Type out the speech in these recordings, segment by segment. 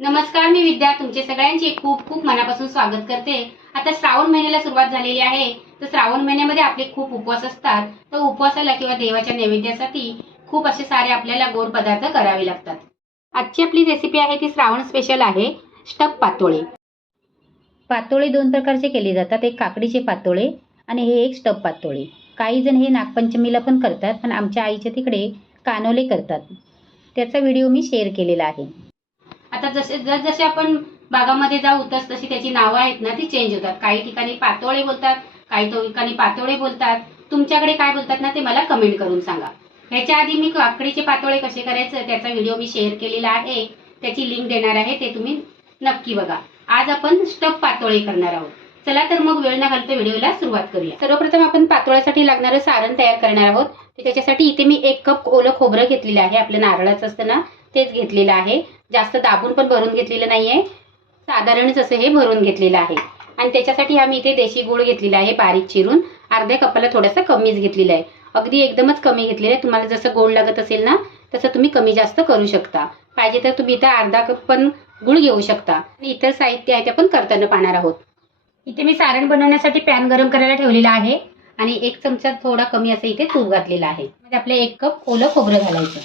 नमस्कार मी विद्या. तुमचे सगळ्यांचे खूप खूप मनापासून स्वागत करते. आता श्रावण महिन्याला सुरुवात झालेली आहे. तर श्रावण महिन्यामध्ये आपले खूप उपवास असतात. तर उपवासाला किंवा देवाच्या नैवेद्यासाठी खूप असे सारे आपल्याला गोड पदार्थ करावे लागतात. आजची आपली रेसिपी आहे ती श्रावण स्पेशल आहे स्टप पातोळे. पातोळे दोन प्रकारचे केले जातात. एक काकडीचे पातोळे आणि हे एक स्टप पातोळे. काही जण हे नागपंचमीला पण करतात पण आमच्या आईच्या तिकडे कानोले करतात. त्याचा व्हिडिओ मी शेअर केलेला आहे. आता जसे जर जसे आपण बागामध्ये जाऊ तस तशी त्याची नावं आहेत ना ती चेंज होतात. काही ठिकाणी पातोळे बोलतात काही ठिकाणी पातोळे बोलतात. तुमच्याकडे काय बोलतात ना ते मला कमेंट करून सांगा. ह्याच्या आधी मी काकडीचे पातोळे कसे करायचं त्याचा व्हिडिओ मी शेअर केलेला आहे. त्याची लिंक देणार आहे ते तुम्ही नक्की बघा. आज आपण स्टफ पातोळे करणार आहोत. चला तर मग वेळ न घालता व्हिडिओला सुरुवात करूया. सर्वप्रथम आपण पातोळ्यासाठी लागणारं सारण तयार करणार आहोत. त्याच्यासाठी इथे मी एक कप ओलं खोबरं घेतलेलं आहे. आपलं नारळाचं असतं ना तेच घेतलेलं आहे. जास्त दाबून पण भरून घेतलेलं नाही आहे साधारणच असं हे भरून घेतलेलं आहे. आणि त्याच्यासाठी आम्ही इथे देशी गुळ घेतलेला आहे बारीक चिरून. अर्ध्या कपाला थोडासा कमीच घेतलेला आहे. अगदी एकदमच कमी घेतलेलं आहे. तुम्हाला जसं गोड लागत असेल ना तसं तुम्ही कमी जास्त करू शकता. पाहिजे तर तुम्ही इथं अर्धा कप पण गुळ घेऊ शकता. आणि इतर साहित्य आहे ते आपण करताना पाहणार आहोत. इथे मी सारण बनवण्यासाठी पॅन गरम करायला ठेवलेला आहे. आणि एक चमचा थोडा कमी असं इथे तूप घातलेला आहे. म्हणजे आपलं एक कप ओलं खोबरं घालायचं.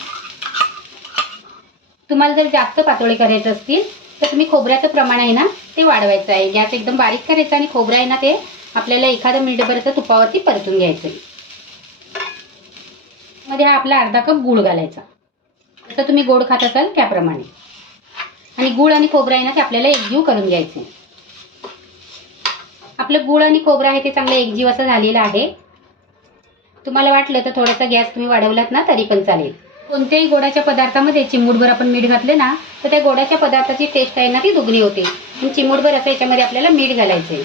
तुम्हाला जर जास्त पातोळे करायचे असतील तर तुम्ही खोबऱ्याचं प्रमाण आहे ना ते वाढवायचं आहे. गॅस एकदम बारीक करायचं आणि खोबरं आहे ना ते आपल्याला एखादं मिनिटपर्यंत तुपावरती परतून घ्यायचं आहे. मध्ये हा आपला अर्धा कप गूळ घालायचा. जसं तुम्ही गोड खात असाल त्याप्रमाणे. आणि गूळ आणि खोबरं आहे ना ते आपल्याला एकजीव करून घ्यायचं आहे. आपलं गूळ आणि खोबरं आहे ते चांगलं एकजीव असं झालेलं आहे. तुम्हाला वाटलं तर थोडासा गॅस तुम्ही वाढवलात ना तरी पण चालेल. कोणत्याही गोडाच्या पदार्थामध्ये चिमूटभर आपण मीठ घातले ना तर त्या गोडाच्या पदार्थाची टेस्ट आहे ना ती दुगणी होते. आणि चिमूटभर असं याच्यामध्ये आपल्याला मीठ घालायचं आहे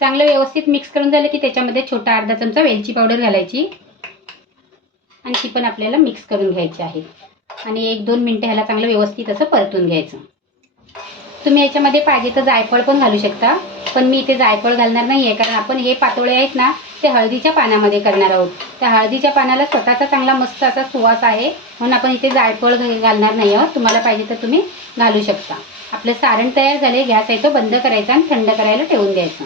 चांगलं व्यवस्थित मिक्स करून झालं की त्याच्यामध्ये छोटा अर्धा चमचा वेलची पावडर घालायची. आणि ती पण आपल्याला मिक्स करून घ्यायची आहे. आणि एक दोन मिनटं ह्याला चांगलं व्यवस्थित असं परतून घ्यायचं. तुम्ही याच्यामध्ये पाहिजे तर जायफळ पण घालू शकता. पण मी इथे जायफळ घालणार नाही आहे कारण आपण हे पातोळे आहेत ना ते हळदीच्या पानामध्ये करणार आहोत. त्या हळदीच्या पानाला स्वतःचा चांगला मस्त असा सुवास आहे म्हणून आपण इथे जायफळ घालणार नाही आहोत. तुम्हाला पाहिजे तर तुम्ही घालू शकता. आपलं सारण तयार झाले गॅस आहे तो बंद करायचा आणि थंड करायला ठेवून द्यायचं.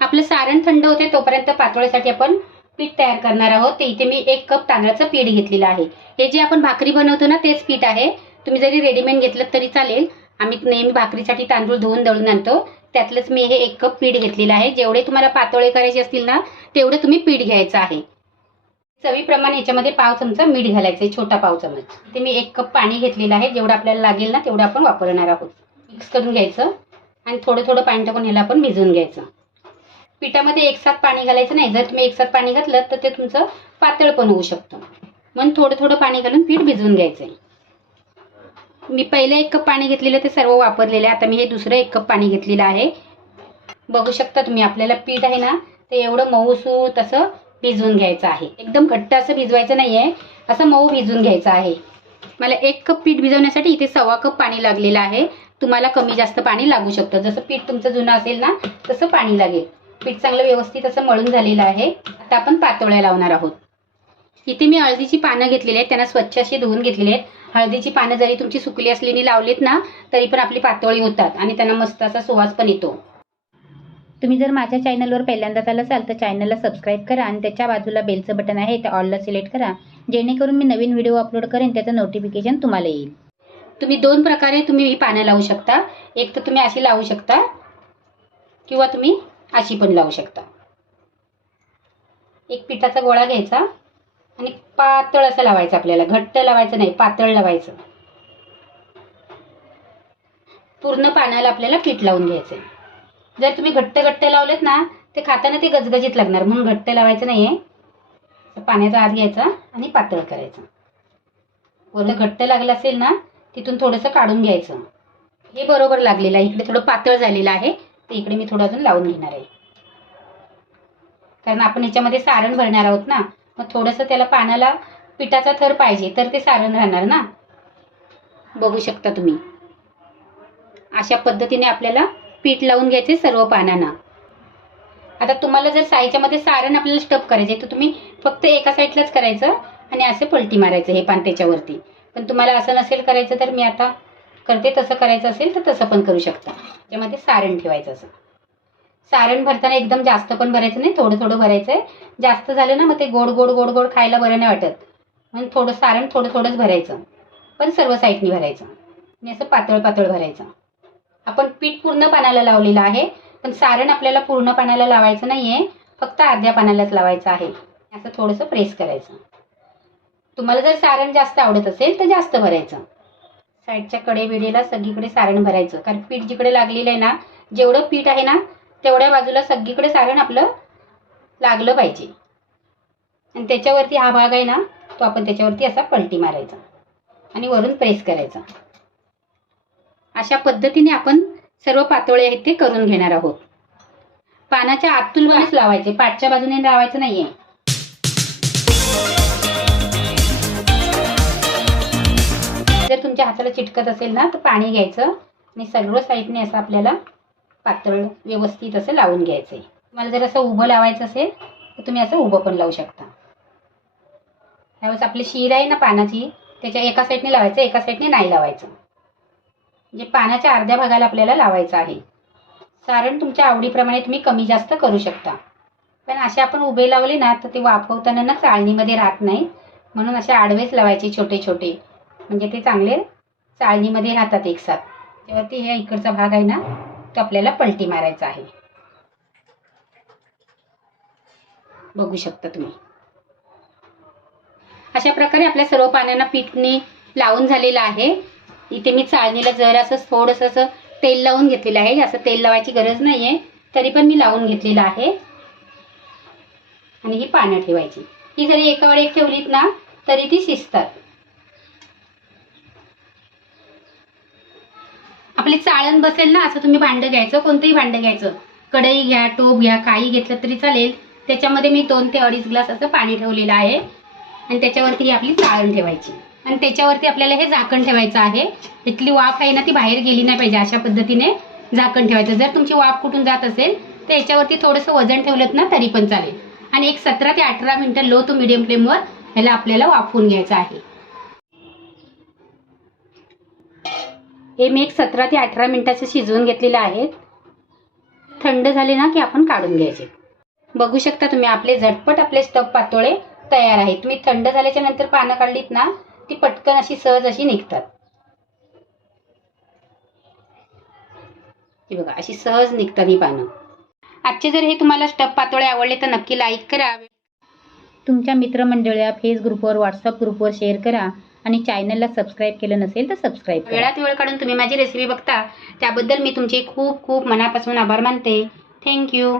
आपलं सारण थंड होते तोपर्यंत पातोळ्यासाठी आपण पीठ तयार करणार आहोत. ते इथे मी एक कप तांदळाचं पीठ घेतलेलं आहे. हे जे आपण भाकरी बनवतो ना तेच पीठ आहे. तुम्ही जरी रेडीमेड घेतलं तरी चालेल. आम्ही नेहमी भाकरीसाठी तांदूळ धुवून दळून आणतो. त्यातलंच मी हे एक कप पीठ घेतलेलं आहे. जेवढे तुम्हाला पातोळे करायचे असतील ना तेवढे तुम्ही पीठ घ्यायचं आहे. चवीप्रमाणे याच्यामध्ये पाव चमचा मीठ घालायचं आहे छोटा पाव चमच. ते मी एक कप पाणी घेतलेलं आहे. जेवढं आपल्याला लागेल ना तेवढं आपण वापरणार आहोत. मिक्स करून घ्यायचं आणि थोडं थोडं पाणी टाकून ह्याला आपण भिजवून घ्यायचं. पिठामध्ये एकसाथ पाणी घालायचं नाही. जर तुम्ही एकसाथ पाणी घातलं तर ते तुमचं पातळ पण होऊ शकतं. म्हणून थोडं थोडं पाणी घालून पीठ भिजवून घ्यायचं आहे मी पहिलं एक कप पाणी घेतलेलं ते सर्व वापरलेलं आहे. आता मी हे दुसरं एक कप पाणी घेतलेलं आहे. बघू शकता तुम्ही आपल्याला पीठ आहे ना ते एवढं मऊसू तसं भिजवून घ्यायचं आहे. एकदम घट्ट असं भिजवायचं नाही आहे असं मऊ भिजवून घ्यायचं आहे. मला एक कप पीठ भिजवण्यासाठी इथे सव्वा कप पाणी लागलेलं आहे. तुम्हाला कमी जास्त पाणी लागू शकतं. जसं पीठ तुमचं जुनं असेल ना तसं पाणी लागेल. पीठ चांगलं व्यवस्थित असं मळून झालेलं आहे. आता आपण पातोळ्या लावणार आहोत. इथे मी हळदीची पानं घेतलेली आहेत त्यांना स्वच्छ अशी धुवून घेतलेली आहेत. हळदीची पानं जरी तुमची सुकली असलेली लावलीत ना तरी पण आपली पातोळी होतात आणि त्यांना मस्त असा सुवास पण येतो. तुम्ही जर माझ्या चॅनलवर पहिल्यांदाच आला असाल तर चॅनलला सबस्क्राईब करा आणि त्याच्या बाजूला बेलचं बटन आहे ते ऑलला सिलेक्ट करा. जेणेकरून मी नवीन व्हिडिओ अपलोड करेन त्याचं नोटिफिकेशन तुम्हाला येईल. तुम्ही दोन प्रकारे तुम्ही ही पानं लावू शकता. एक तर तुम्ही अशी लावू शकता किंवा तुम्ही अशी पण लावू शकता. एक पिठाचा गोळा घ्यायचा. आणि पातळ असं लावायचं आपल्याला. घट्ट लावायचं नाही पातळ लावायचं. पूर्ण पाण्याला आपल्याला पीठ लावून घ्यायचं जर तुम्ही घट्ट घट्ट लावलेत ना ते खाताना ते गजगजीत लागणार. म्हणून घट्ट लावायचं नाही आहे पाण्याचा आत घ्यायचा आणि पातळ करायचं. वरलं घट्ट लागलं असेल ना तिथून थोडंसं काढून घ्यायचं. हे बरोबर लागलेलं आहे. इकडे थोडं पातळ झालेलं आहे. ते इकडे मी थोडं अजून लावून घेणार आहे. कारण आपण याच्यामध्ये सारण भरणार आहोत ना मग थोडंसं त्याला पाण्याला पिठाचा थर पाहिजे तर ते सारण राहणार ना? बघू शकता तुम्ही. अशा पद्धतीने आपल्याला पीठ लावून घ्यायचे सर्व पानांना. आता तुम्हाला जर साईच्यामध्ये सारण आपल्याला स्टप करायचे तर तुम्ही फक्त एका साईडलाच करायचं आणि असे पलटी मारायचं हे पान त्याच्यावरती. पण तुम्हाला असं नसेल करायचं तर मी आता करते तसं करायचं असेल तर तसं पण करू शकता. त्याच्यामध्ये सारण ठेवायचं असं. सारण भरताना एकदम जास्त पण भरायचं नाही थोडं थोडं भरायचं आहे जास्त झालं ना मग ते गोड गोड गोड गोड खायला बरं नाही वाटत. म्हणून थोडं सारण थोडं थोडंच भरायचं. पण सर्व साईडनी भरायचं. आणि असं पातळ पातळ भरायचं. आपण पीठ पूर्ण पाण्याला लावलेलं आहे पण सारण आपल्याला पूर्ण पाण्याला लावायचं नाही आहे फक्त अर्ध्या पाण्यालाच लावायचं आहे. असं थोडंसं प्रेस करायचं. तुम्हाला जर सारण जास्त आवडत असेल तर जास्त भरायचं. साईडच्या कडेबिडेला सगळीकडे सारण भरायचं. कारण पीठ जिकडे लागलेलं आहे ना जेवढं पीठ आहे ना तेवढ्या बाजूला सगळीकडे सारण आपलं लागलं पाहिजे. आणि त्याच्यावरती हा भाग आहे ना तो आपण त्याच्यावरती असा पलटी मारायचा. आणि वरून प्रेस करायचा. अशा पद्धतीने आपण सर्व पातोळे आहेत ते करून घेणार आहोत. पानाच्या आतून बाजूस लावायचे पाठच्या बाजूने लावायचं नाहीये. जर तुमच्या हाताला चिटकत असेल ना तर पाणी घ्यायचं आणि सर्व साईडने असं आपल्याला पातळ व्यवस्थित असं लावून घ्यायचं आहे तुम्हाला जर असं उभं लावायचं असेल तर तुम्ही असं उभं पण लावू शकता. त्यावेळेस आपली शीर आहे ना पानाची त्याच्या एका साईडने लावायचं एका साईडने नाही लावायचं. म्हणजे पानाच्या अर्ध्या भागाला आपल्याला लावायचं आहे. सारण तुमच्या आवडीप्रमाणे तुम्ही कमी जास्त करू शकता. पण असे आपण उभे लावले ना तर ते वाफवताना ना चाळणीमध्ये राहत नाही. म्हणून असे आडवेच लावायचे छोटे छोटे म्हणजे ते चांगले चाळणीमध्ये राहतात एकसाथ. तेव्हा ते हे इकडचा भाग आहे ना तो आपल्याला पलटी मारायचा आहे. बघू शकता तुम्ही. अशा प्रकारे आपल्या सर्व पाण्यांना पीठने लावून झालेलं आहे. इथे मी चाळणीला जरा असं थोडंसं असं तेल लावून घेतलेलं आहे. असं तेल लावायची गरज नाही आहे तरी पण मी लावून घेतलेलं आहे. आणि ही पानं ठेवायची. ही जरी एका वेळी एक ठेवलीत ना तरी ती शिजतात. आपली चाळण बसेल ना असं तुम्ही भांडं घ्यायचं कोणतंही भांडं घ्यायचं. कढई घ्या टोप घ्या काही घेतलं तरी चालेल. त्याच्यामध्ये मी दोन ते अडीच ग्लास असं पाणी ठेवलेलं आहे. आणि त्याच्यावरती ही आपली चाळण ठेवायची. आणि त्याच्यावरती आपल्याला हे झाकण ठेवायचं आहे. इथली वाफ आहे ना ती बाहेर गेली नाही पाहिजे अशा पद्धतीने झाकण ठेवायचं. जर तुमची वाफ कुठून जात असेल तर याच्यावरती थोडंसं वजन ठेवलं ना तरी पण चालेल. आणि एक सतरा ते अठरा मिनटं लो टू मिडियम फ्लेमवर ह्याला आपल्याला वाफवून घ्यायचं आहे. हे मी एक सतरा ते अठरा मिनिटाचे शिजवून घेतलेलं आहे थंड झाले ना की आपण काढून घ्यायचे. बघू शकता तुम्ही आपले झटपट आपले स्टफ पातोळे तयार आहेत. तुम्ही थंड झाल्याच्यानंतर पानं काढलीत ना ती पटकन अशी सहज अशी निघतात. ही बघा अशी सहज निघतात ही पानं. आजचे जर हे तुम्हाला स्टफ पातोळे आवडले तर नक्की लाईक करा. तुमच्या मित्रमंडळ्या फेस ग्रुपवर व्हॉट्सअप ग्रुपवर शेअर करा. आणि चॅनलला सबस्क्राईब केलं नसेल तर सबस्क्राईब वेळात वेळ काढून तुम्ही माझी रेसिपी बघता त्याबद्दल मी तुमचे खूप खूप मनापासून आभार मानते. थँक्यू